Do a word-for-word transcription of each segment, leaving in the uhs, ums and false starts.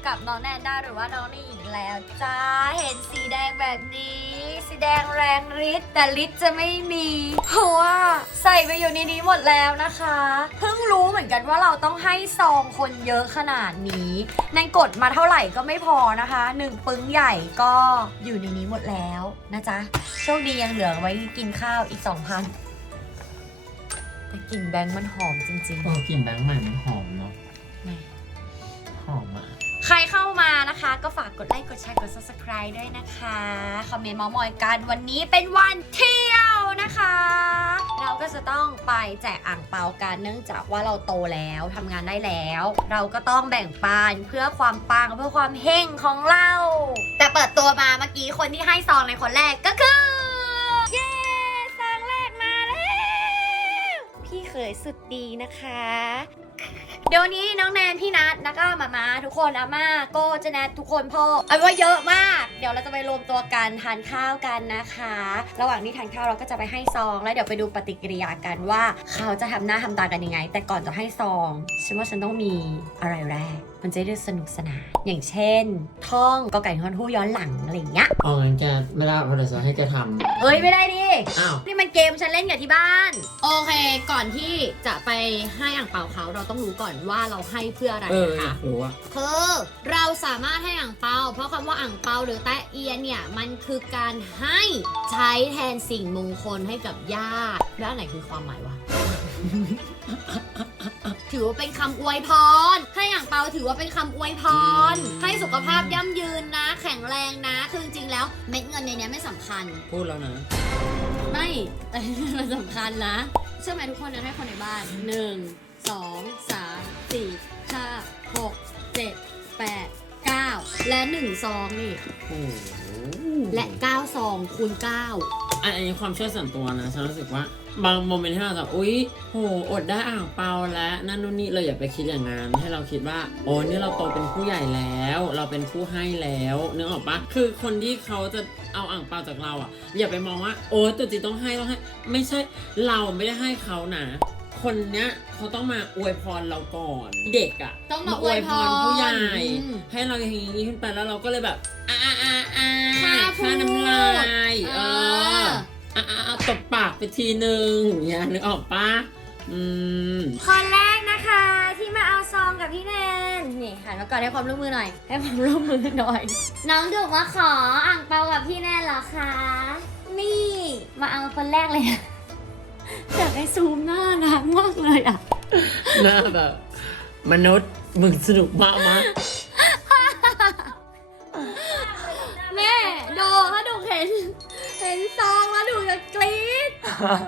กับน้องแนนด้าหรือว่าน้องนี่อีกแล้วจ้าเห็นสีแดงแบบนี้สีแดงแรงฤทธิ์แต่ฤทธิ์จะไม่มีเพราะว่าใส่ไปอยู่ในนี้หมดแล้วนะคะเพิ่งรู้เหมือนกันว่าเราต้องให้ซองคนเยอะขนาดนี้ในกดมาเท่าไหร่ก็ไม่พอนะคะหนึ่งปึ้งใหญ่ก็อยู่ในนี้หมดแล้วนะจ๊ะโชคดียังเหลือไว้กินข้าวอีก สองพัน แต่กลิ่นแบงค์มันหอมจริงๆเออกลิ่นแบงค์ใหม่มันหอมเนาะหอมอ่ะใครเข้ามานะคะก็ฝากกดไลค์กดแชร์กด ซับสไครบ์ ด้วยนะคะคอมเมนต์เมาท์มอยกันวันนี้เป็นวันเที่ยวนะคะเราก็จะต้องไปแจกอ่างเปากันเนื่องจากว่าเราโตแล้วทำงานได้แล้วเราก็ต้องแบ่งปันเพื่อความปังเพื่อความเฮงของเราแต่เปิดตัวมาเมื่อกี้คนที่ให้ซองในคนแรกก็คือเย้ซองแรกมาแล้วพี่เขยสุดดีนะคะเดี๋ยวนี้น้องแนนพี่นัทแล้วก็มามาทุกคนอาม่าโก้เจแนททุกคนพ่อเอาว่าเยอะมากเดี๋ยวเราจะไปรวมตัวกันทานข้าวกันนะคะระหว่างที่ทานข้าวเราก็จะไปให้ซองแล้วเดี๋ยวไปดูปฏิกิริยากันว่าเขาจะทำหน้าทำตากันยังไงแต่ก่อนจะให้ซองฉันว่าฉันต้องมีอะไรแรกมันจะได้สนุกสนานอย่างเช่นท่องกอไก่ทอนฮู้ย้อนหลังอะไรอย่างเงี้ยอ๋องั้นแกไม่ได้เพราะเดี๋ยวจะให้แกทำเฮ้ยไม่ได้ดิอ้าวนี่มันเกมฉันเล่นกับที่บ้านโอเคก่อนที่จะไปให้อ่างเปาเขาเราต้องรู้ก่อนว่าเราให้เพื่ออะไรนะคะรู้ว่าคือเราสามารถให้อ่างเปาเพราะคำว่าอ่างเปาหรือแตะเอียเนี่ยมันคือการให้ใช้แทนสิ่งมงคลให้กับญาติแล้วไหนคือความหมายวะ ถือว่าเป็นคำอวยพรให้อ่างเปาถือว่าเป็นคำอวยพรให้สุขภาพย่ำยืนนะแข็งแรงนะคือจริงๆแล้วเม็ดเงินในนี้ไม่สำคัญพูดแล้วนะไม่แต่มันสำคัญนะเชื่อไหมทุกคนนะให้คนในบ้านหนึ่งสองสามสี่ห้าหกเจ็ดแปดเก้าและหนึ่งซองนี่โอ้และเก้าซองคูณเก้าอันนี้ความเชื่อส่วนตัวนะฉันรู้สึกว่าบางโมเมนต์ที่เราแบบอุ๊ยโหอดได้อ่างเปาและนั่นนู่นนี่เราอย่าไปคิดอย่างนั้นให้เราคิดว่าโอ้นี่เราโตเป็นผู้ใหญ่แล้วเราเป็นผู้ให้แล้วนึกออกปะคือคนที่เขาจะเอาอ่างเปาจากเราอ่ะอย่าไปมองว่าโอ้ตัวจีต้องให้ต้องให้ไม่ใช่เราไม่ได้ให้เขานะคนเนี้ยเขาต้องมาอวยพรเราก่อนเด็กอ่ะต้องมาอวยพรผู้ใหญ่ให้เราอย่างนี้ขึ้นไปแล้วเราก็เลยแบบอ่าอ่าอ่าอ่าค่าน้ำลายเอออ่าอ่าตบปากไปทีนึงอย่างนึกออกปะอืมคนแรกนะคะที่มาเอาซองกับพี่แนนนี่หันมาก่อนให้ความร่วมมือหน่อยให้ความร่วมมือหน่อยน้องดุมาขออ่างเปากับพี่แนนเหรอคะนี่มาเอาคนแรกเลยอยากให้ซูมหน้านางมากเลยอ่ะหน้าแบบมนุษย์มึงสนุกมากมั้ยแม่ดูถ้าดูเห็นเห็นซองแล้วดูจะกรี๊ด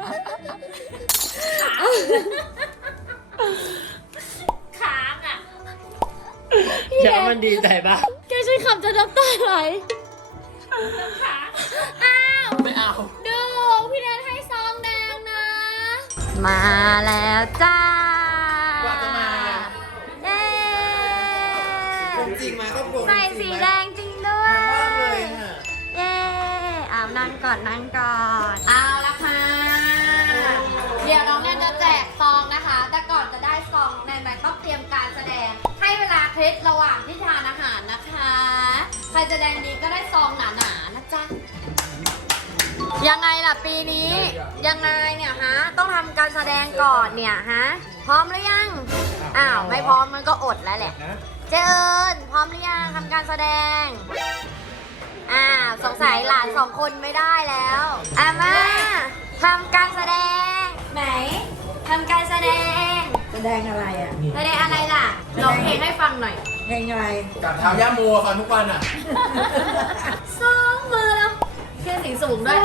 ค้างอ่ะแกมันดีใจปะแกช่วยขับจะน้ำตาไหลค้างอ้าวไม่เอาดูพี่แนนให้ซองแดงนะมาแล้วจ้าว่าจะมาเอ๊จริงมาก็ปลุกใส่สีแดงจริงด้วยมากเลยค่ะเย้เอานั่งก่อนนั่งก่อนเอาละค่ะเดี๋ยวน้องแนนจะแจกซองนะคะแต่ก่อนจะได้ซองแนนแบบต้องเตรียมการแสดงให้เวลาเคล็ดระหว่างที่ทานอาหารนะคะใครแสดงดีก็ได้ซองหนาๆนะจ๊ะยังไงล่ะปีนี้ยังไงเนี่ยฮะต้องทำการแสดงก่อนเนี่ยฮะพร้อมหรือยังอ้าวไม่พร้อมมันก็อดแล้วแหละเจเอิญพร้อมหรือยังทำการแสดงอ้าวสงสัยหลานสองคนไม่ได้แล้วอาม่าทำการแสดงไหนทำการแสดงแสดงอะไรอ่ะแสดงอะไรล่ะร้องเพลงให้ฟังหน่อยเพลงอะไรกับเท้าย่าโมฟังทุกวันอ่ะสองมือแล้วเครื่องเสียงสูงด้วย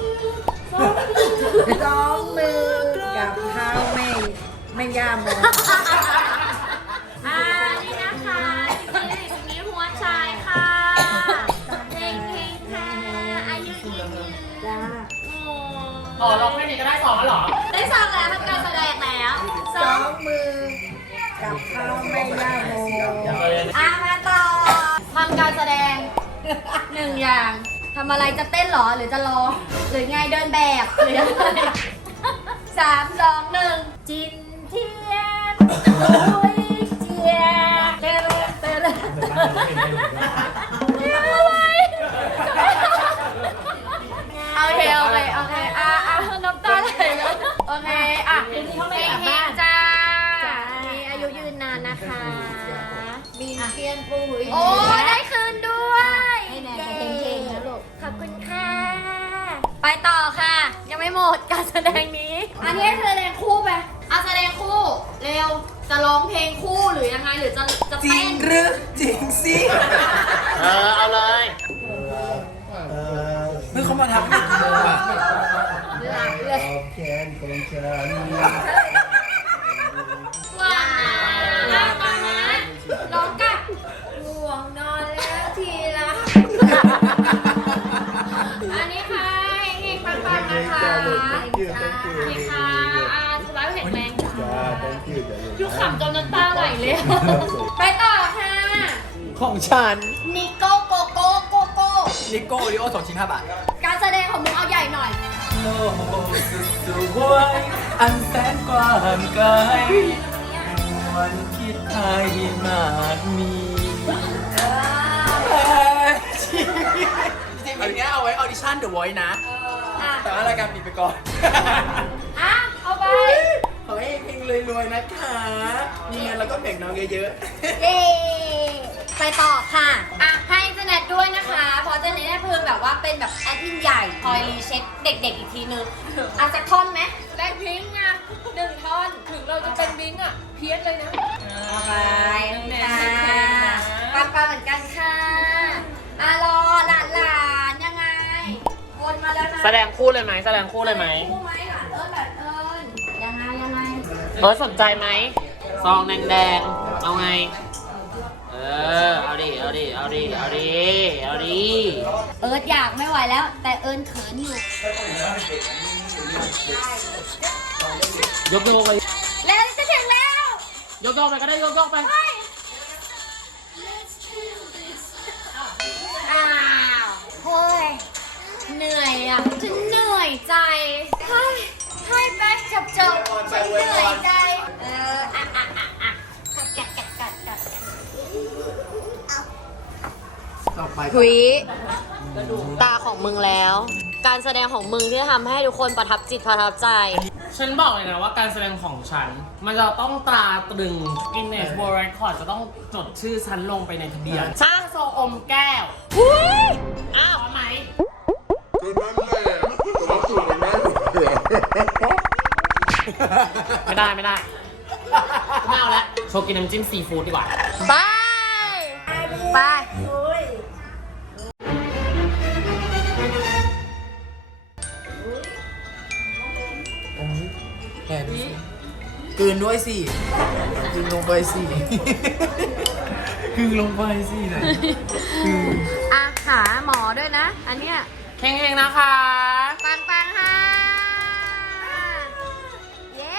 สองมือกับเท้าไม่ไม่ย่าโมอ่านี่นะคะนี่นี่หัวชายค่ะเพลงเพลงค่ะอายุยืนยืนจ้าอ๋อร้องแค่นี้ก็ได้สองแล้วหรอได้สองแล้วทำการแสดงแล้วสองมือกับเท้าไม่ย่าโมอ่ามาต่อทำการแสดงหนึ่งอย่างทำอะไรจะเต้นหรอหรือจะร้องหรือไงเดินแบบหรืออะไรสามสองหนึ่งจินเทียนโอ้ยเจียเตลเตลโอเคโอเคโอเคอ่ะอ่ะน้ำตาไหลแล้วโอเคอ่ะเพลงเพลงจ้ามีอายุยืนนานนะคะมีเทียนปูโอ้ได้คืนด้วยให้แนนไปเพลงๆนะลูกขอบคุณค่ะ ไปต่อค่ะ ยังไม่หมดการแสดงนี้ อันนี้แสดงคู่ไปเอาแสดงคู่เร็วจะร้องเพลงคู่หรือยังไงหรือจะจะจริเต้งนหรือจริงสิเออ เอาเลยเมื่อเขามาทำให้ดูอ่ะหลับเลยแขนของฉันว้าวอ่ะต่อนะร้องกับห่วงนอนแล้วทีละอันนี้ค่ะเฮงๆปังๆนะคะยืดตั้งยืดนี่ค่ะอ่าสุดท้ายแข็งแรงค่ะจ้าตั้งยืดดูขำจนน้ำตาไหลเลย ไปต่อค่ะของฉันนิโก้โกโก้โกโก้นิโก้โอริโอสองชิ้นห้าบาทการแสดงของมึงเอาใหญ่หน่อยโลกสุดสวยอันแสนกว้างไกลวันคิดไทยมากมีชีวิตจริงๆเพลงนี้เอาไว้ออดิชั่น The Voice นะอ่ะแต่ว่ารายการปิดไปก่อนอ่ะเอาไปขอให้เพลงรวยๆนะคะ มีเงินแล้วก็แบ่งน้องเยอะเย้ไปต่อค่ะ อ่ะ ให้เจเน็ตด้วยนะคะ เพราะเจเน็ตเนี่ยเพิ่งแบบว่าเป็นแบบแอดมินใหญ่ คอยรีเช็คเด็กๆอีกทีนึงอ่ะสักท่อนไหมได้พิงค์อ่ะหนึ่งท่อนถึงเราจะเป็นบิงอ่ะ เพี้ยนเลยนะเอาไปค่ะปังปาเหมือนกันค่ะอ่ะรอหลานหลานๆยังไง วนมาแล้วนะแสดงคู่เลยไหม แสดงคู่เลยไหมคู่ไหมหลานเอิญหลานเอิญยังไงยังไงเออสนใจไหม ซองแดงๆ เอาไง เออ เอาดิ เอาดิ เอาดิ เอาดิ เอาดิเอิร์ธอยากไม่ไหวแล้ว แต่เอิญเขินอยู่ยกโยกไปแล้วจะถึงแล้วยกโยกไปก็ได้ยกโยกไปอ้าวเฮ้ยเหนื่อยอ่ะฉันเหนื่อยใจเฮ้ยให้ไปจบจบๆฉันเหนื่อยใจ เอออ่ะอ่ะอ่ะอ่ะกัดกัดกัดกัดกัดๆ ต่อไปหุยตาของมึงแล้ว การแสดงของมึงที่ทำให้ทุกคนประทับจิตประทับใจฉันบอกเลยนะว่าการแสดงของฉัน มันจะต้องตราตรึง Guinness World Record จะต้องจดชื่อฉันลงไปในทะเบียนช่างโซอมแก้วหุยอ้าวทำไม ไม่ได้ไม่ได้ ไม่เอาละโชว์กินน้ำจิ้มซีฟู้ดดีกว่าไป ไปแค่นี้กลืนด้วยสิกลืนลงไปสิกลืนลงไปสิหน่อยอ่ะหาหมอด้วยนะ อันเนี้ยเข่งๆนะคะปังปังค่ะ เย้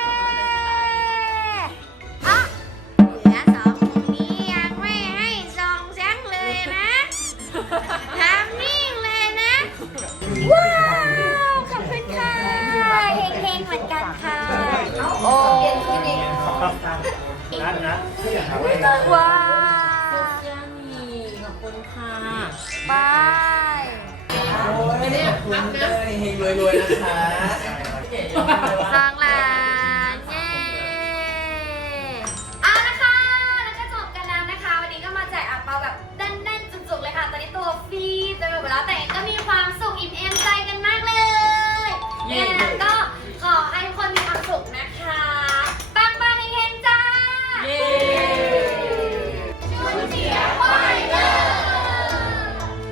อ่ะเหลือสองคนนี้ยังไม่ให้ส่องแสงเลยนะทำนิ่งเลยนะ ว้าว ขอบคุณค่ะเฮงๆเหมือนกันค่ะ โอ้ว้าวว้าวขอบคุณค่ะบายไม่ได้อัพนะเฮงๆรวยๆนะคะสร้าง